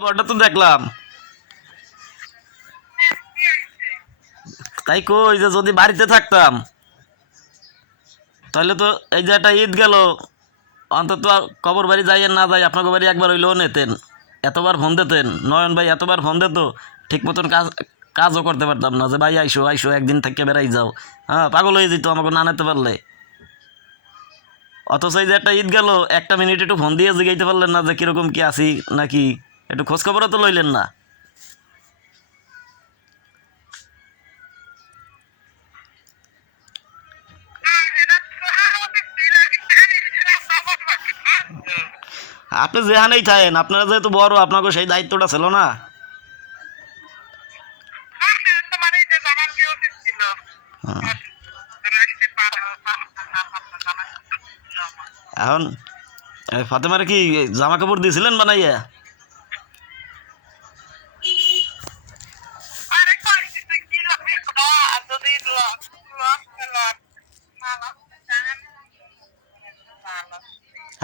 বড়টা তো দেখলাম। তাই কই যে যদি বাড়িতে থাকতাম তাহলে তো এই যে একটা ঈদ গেল, অন্তত কবর বাড়ি যাই আর না যাই আপনাকে বাড়ি একবার হইলেও নিতেন। এতবার ফোন দিতেন, নয়ন ভাই এতবার ফোন দিত, ঠিক মতন কাজও করতে পারতাম না যে ভাই আইসো আইসো একদিন থেকে বেড়াই যাও। হ্যাঁ, পাগল হয়ে যেত আমাকে না নিতে পারলে। অথচ এই যে একটা ঈদ গেল, একটা মিনিট একটু ফোন দিয়ে জিগাইতে পারলেন না যে কীরকম কি আছি নাকি, একটু খোঁজখবরও তো লইলেন না। আপনি যেখানেই থাকেন, আপনারা যেহেতু বড়, আপনাকে সেই দায়িত্বটা ছিল না? হ্যাঁ। এখন ফাতেমার কি জামা কাপড় দিয়েছিলেন বানাইয়া?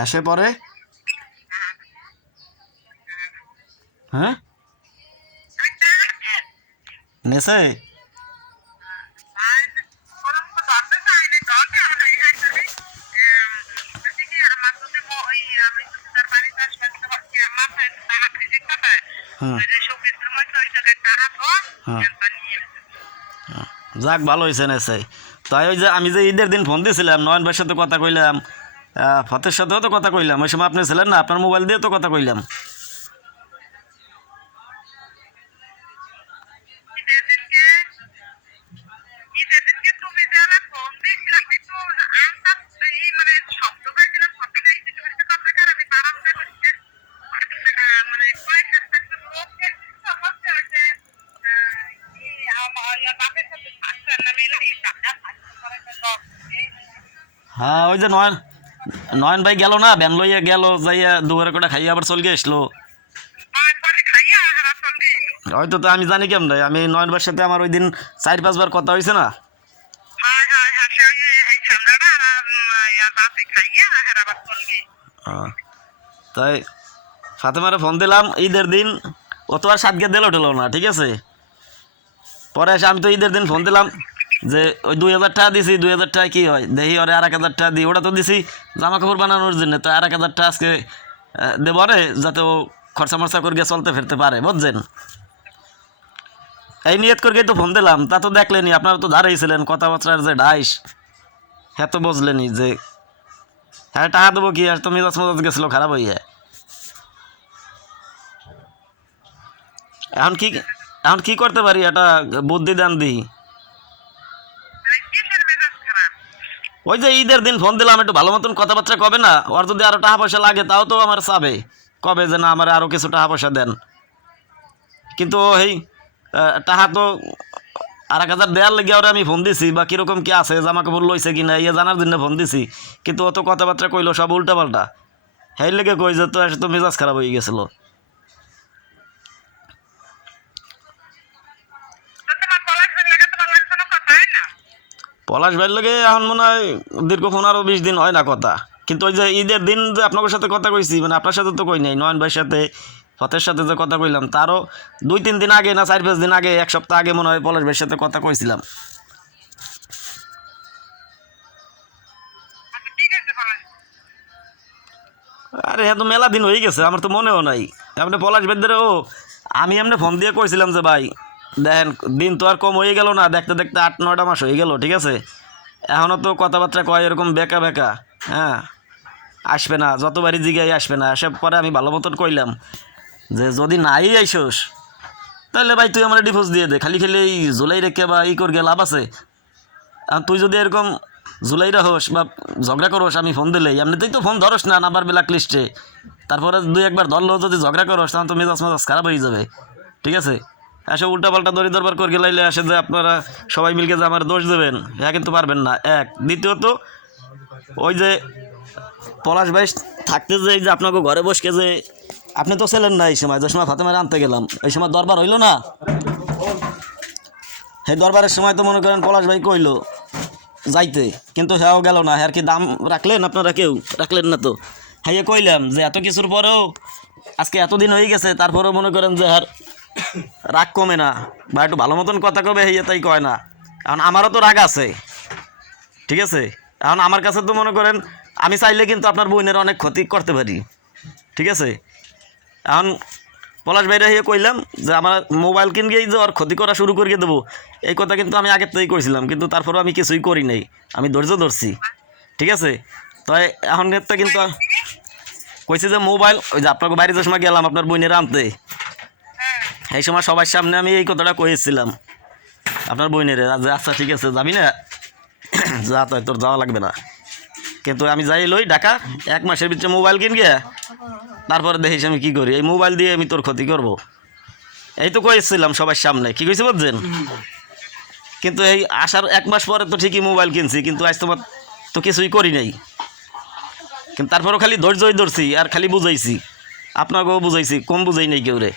আসে পরে হ্যাঁ নেছে। হুম। হ্যাঁ, যাক ভালো হয়েছে নেছে। তাই ওই যে আমি যে ঈদের দিন ফোন দিয়েছিলাম, নয়ন ভাইয়ের সাথে কথা কইলাম, ফতের সাথেও তো কথা কইলাম, ওই সময় আপনি ছিলেন না, আপনার মোবাইল দিয়ে তো কথা কইলাম। হ্যাঁ, ওই যে নয়ন নয়ন ভাই গেল না, ভ্যান লইয়া গেল, যাইয়া দুপুরে করে খাইয়া আবার চলে আসলো। হয়তো তো আমি জানি কেমন, আমি নয়ন ভাইয়ের সাথে আমার ওই দিন 4-5 বার কথা হয়েছে না। হ্যাঁ, তাই ফাতেমারে ফোন দিলাম ঈদের দিন, ও তো আর সাতকে দিল টেলো না, ঠিক আছে। পরে এসে আমি তো ঈদের দিন ফোন দিলাম যে ওই 2000 টাকা দিছি, 2000 টাকা কী হয় দেখি, ওরে 1000 টাকা দিই, ওটা তো দিছি জামা কাপড় বানানোর জন্য, তো 1000 টাকা আজকে দেবো রে, যাতে ও খরচা মরচা করে গিয়ে চলতে ফিরতে পারে, বুঝছেন। এই নিয়ত করে তো ফোন দিলাম, তা তো দেখলেনি, আপনারা তো দাঁড়িয়েছিলেন, কথাবার্তার যে ডাইস, হ্যাঁ তো বুঝলেনি যে হ্যাঁ টাকা দেবো কি, আর তো মেজাজ মেজাজ গেছিলো খারাপ হইয়া। এখন কি এখন কি করতে পারি, এটা বুদ্ধি দেন দিই। ওই যে ঈদের দিন ফোন দিলাম, একটু ভালো মতন কথাবার্তা কবে না, ওর যদি আরো টাকা পয়সা লাগে তাও তো আমার চাবে, কবে যে না আমার আরো কিছু টাকা পয়সা দেন। কিন্তু এই টাকা তো 1000 দেওয়ার লেগে ওরা আমি ফোন দিছি, বা কিরকম কি আছে, জামা কাপড় লইছে কিনা ইয়ে জানার জন্য ফোন দিছি, কিন্তু অত কথাবার্তা কইলো সব উল্টা পাল্টা। সেই লেগে কই যে তো এসে তো মেজাজ খারাপ হয়ে গেছিল। পলাশ ভাইয়ের লগে এখন মনে হয় দীর্ঘ 15-20 দিন হয় না কথা। কিন্তু ওই যে ঈদের দিন যে আপনার সাথে কথা কইছি, মানে আপনার সাথে তো কই নাই, নয়ন ভাইয়ের সাথে ফতের সাথে যে কথা কইলাম, তারও 2-3 দিন আগে না 4-5 দিন আগে, 1 সপ্তাহ আগে মনে হয় পলাশ ভাইয়ের সাথে কথা কইছিলাম। আরে হ্যাঁ, তো মেলা দিন হয়ে গেছে, আমার তো মনেও নাই। আপনি পলাশ ভাইদেরও আমি এমনি ফোন দিয়ে কইছিলাম যে ভাই দেখেন, দিন তো আর কম হয়ে গেল না, দেখতে দেখতে 8-9টা মাস হয়ে গেল, ঠিক আছে। এখনও তো কথাবার্তা কয় এরকম বেকা বেকা। হ্যাঁ, আসবে না, যতবারই জিগাই আসবে না। আসার পরে আমি ভালো মতন কইলাম যে যদি নাই আইসোস তাহলে ভাই তুই আমার ডিভোর্স দিয়ে দে, খালি খালি এই জুলাই রেখে বা ই করে লাভ আছে। আর তুই যদি এরকম জুলাই রাখোস বা ঝগড়া করোস, আমি ফোন দিলেই এমনিতেই তো ফোন ধরস না, নাম্বার ব্ল্যাক লিস্টে, তারপরে 2-1 বার ধরলেও যদি ঝগড়া করোস তখন তো মেজাজ মেজাজ খারাপ হয়ে যাবে, ঠিক আছে। এসে উল্টাপাল্টা দড়ি দরবার করে গেলাইলে আসে যে আপনারা সবাই মিলকে যে আমার দোষ দেবেন, হ্যাঁ কিন্তু পারবেন না। এক দ্বিতীয়ত ওই যে পলাশ ভাই থাকতে যে এই যে আপনাকে ঘরে বসকে যে আপনি তো ছিলেন না এই সময়, যে সময় ফাতেমার আনতে গেলাম, এই সময় দরবার হইল না। সেই দরবারের সময় তো মনে করেন পলাশ ভাই কইলো যাইতে, কিন্তু হ্যাঁও গেল না। হ্যাঁ কি দাম রাখলেন আপনারা, কেউ রাখলেন না তো। হ্যাঁ কইলাম যে এত কিছুর পরেও আজকে এতদিন হয়ে গেছে, তারপরেও মনে করেন যে আর রাগ কমে না, বা একটু ভালো মতন কথা কবে হইয়া তাই কয় না। এখন আমারও তো রাগ আছে, ঠিক আছে। এখন আমার কাছে তো মনে করেন আমি চাইলে কিন্তু আপনার বোনের অনেক ক্ষতি করতে পারি, ঠিক আছে। এখন পলাশ ভাইরা হয়ে কইলাম যে আমার মোবাইল কিনগেই যে ওর ক্ষতি করা শুরু করিয়ে দেবো, এই কথা কিন্তু আমি আগের থেকেই কইছিলাম, কিন্তু তারপরেও আমি কিছুই করি নাই, আমি ধৈর্য ধরছি, ঠিক আছে। তো এখন একটা কিন্তু কইছি যে মোবাইল, ওই যে আপনাকে বাড়িতে সময় গেলাম আপনার বোনের আনতে, এই সময় সবার সামনে আমি এই কথাটা কয়েছিলাম আপনার বোনের, যে আচ্ছা ঠিক আছে যাবি না, যা তাই তোর যাওয়া লাগবে না। কিন্তু আমি যাই লই ঢাকা, 1 মাসের ভিতরে মোবাইল কিন গিয়ে তারপরে দেখিস আমি কি করি, এই মোবাইল দিয়ে আমি তোর ক্ষতি করব, এই তো কয়েছিলাম সবার সামনে, কি কইছি বুঝছেন। কিন্তু এই আসার 1 মাস পরে তো ঠিকই মোবাইল কিনছি, কিন্তু আজ তোমার তো কিছুই করি নাই। কিন্তু তারপরেও খালি ধৈর্যই ধরছি আর খালি বুঝাইছি, আপনাকেও বুঝাইছি, কম বুঝাই নেই কেউ রে।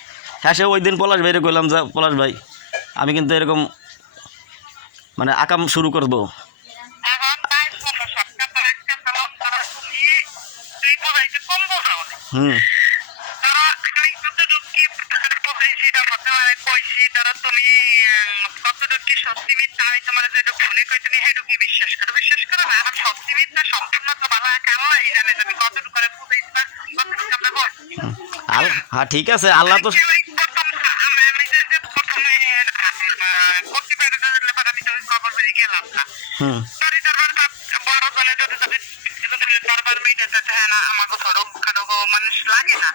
হ্যাঁ, সে ওই দিন পলাশ ভাইরে কইলাম যে পলাশ ভাই আমি কিন্তু এরকম মানে আকাম শুরু করবো। হুম হ্যাঁ ঠিক আছে, আল্লাহ তো হুম মানুষ লাগে না,